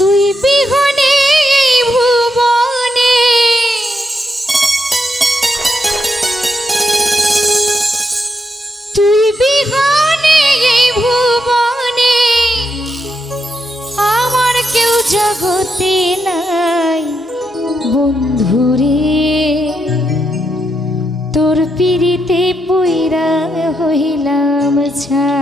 তুই বিহনে ভুবনে তুই বিহনে ভুবনে আমার কেউ জগতে নাই বন্ধুরে তোর পিরিতে পুইরা হইলাম ছাই।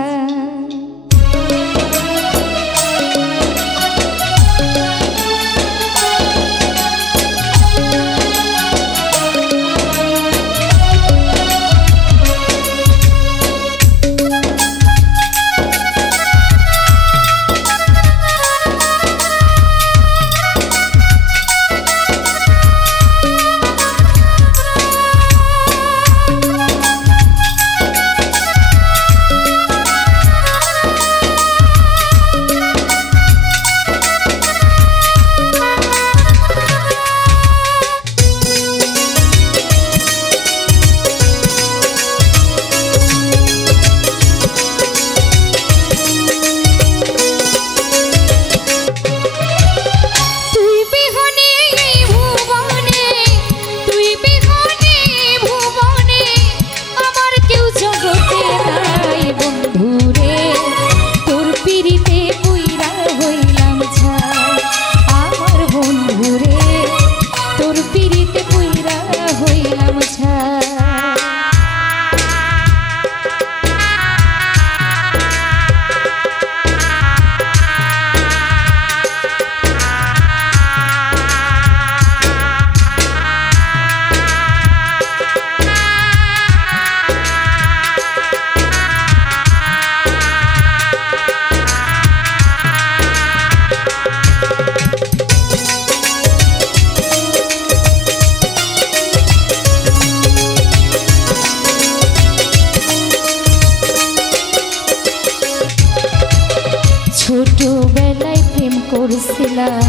ছোটবেলায় প্রেম করছিলাম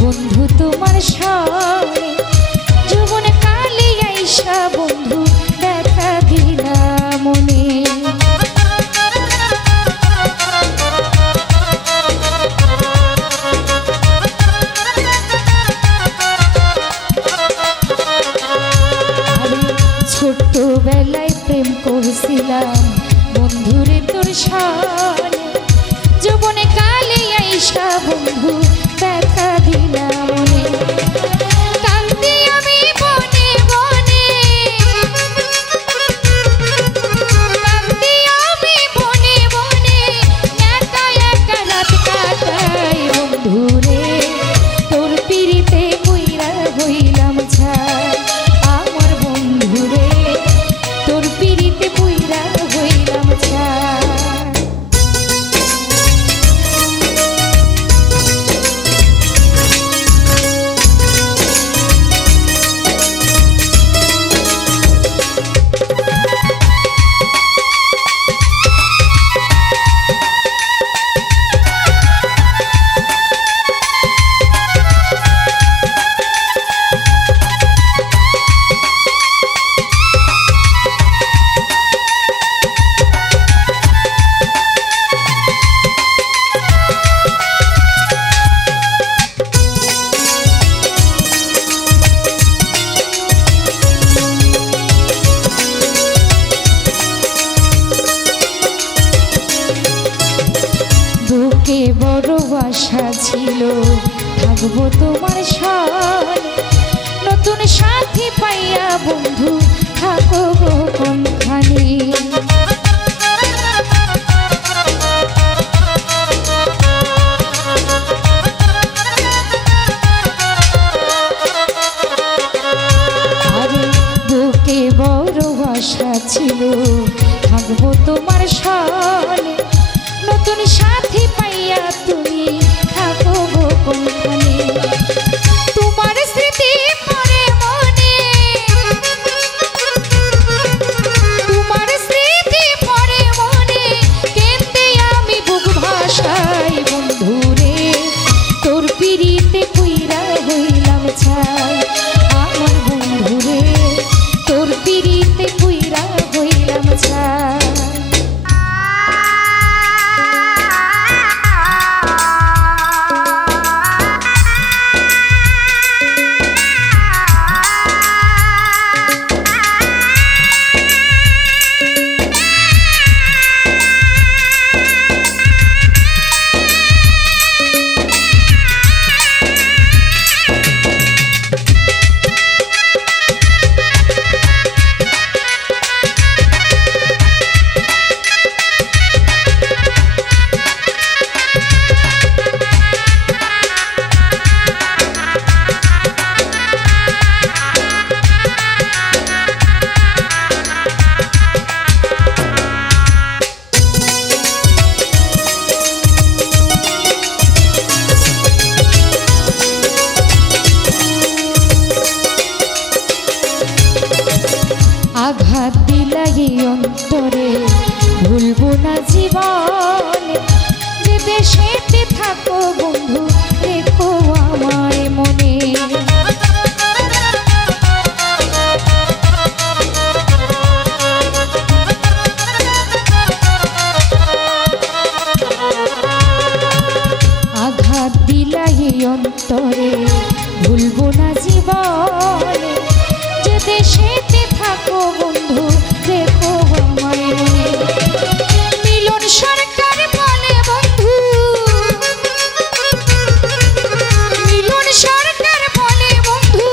বন্ধু তোমার সঙ্গে, যৌবনে কালে আইসা বন্ধু দেখা দিলা মনে। ছোটবেলায় প্রেম করছিলাম বন্ধুরে তোর সঙ্গে, যৌবনে কালে আইসা বন্ধু দেখা দিলা মনে। কান্দি আমি বনে বনে, কান্দি আমি বনে বনে, একা একা রাত কাটাই বন্ধুরে তোর পিরিতে কইরা হইলাম ছাই। আমার বন্ধুরে তোর পিরিতে কইরা হইলাম ছাই। বুকে বড় আশা ছিল থাকবো তোমার সঙ্গে, নতুন সাথী পাইয়া বন্ধু থাকো কোনখানে। আরে বুকে বড় আশা ছিল থাকবো তোমার সঙ্গে, নতুন সাথী পাইয়া তুমি থাকো কোনখানে। তোমার স্মৃতি পড়ে মনে, তোমার স্মৃতি তরে ভুলবো না জীবনে যে দেশেতে থাকো বন্ধু দেখো আমায় মনে মিলন সরকার বলে বন্ধু মিলন সরকার বলে বন্ধু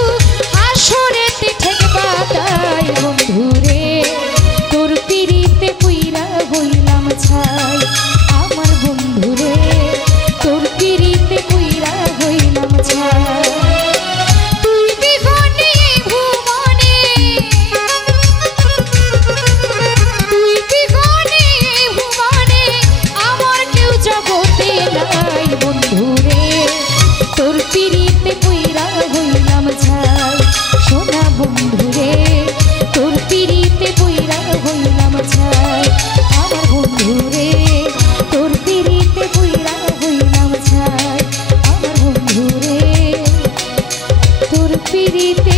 আসরেতে ঠেকবা তাই বন্ধু রে তোর পিড়িতে পুইরা হইলাম ছাই আমার বন্ধু রে তোর পিড়িতে পুইরা হইলাম ছাই তুই বিহনে ভুবনে তুই বিহনে ভুবনে আমার কেউ জগতে নাই বন্ধু রে তোর পিড়িতে পুইরা হইলাম ছাই সোনা বন্ধু রে তোর পিড়িতে পুইরা হইলাম ছাই আমার বন্ধু রে তোর পিড়িতে পুইরা হইলাম ছাই আমার বন্ধু রে তোর পিড়িতে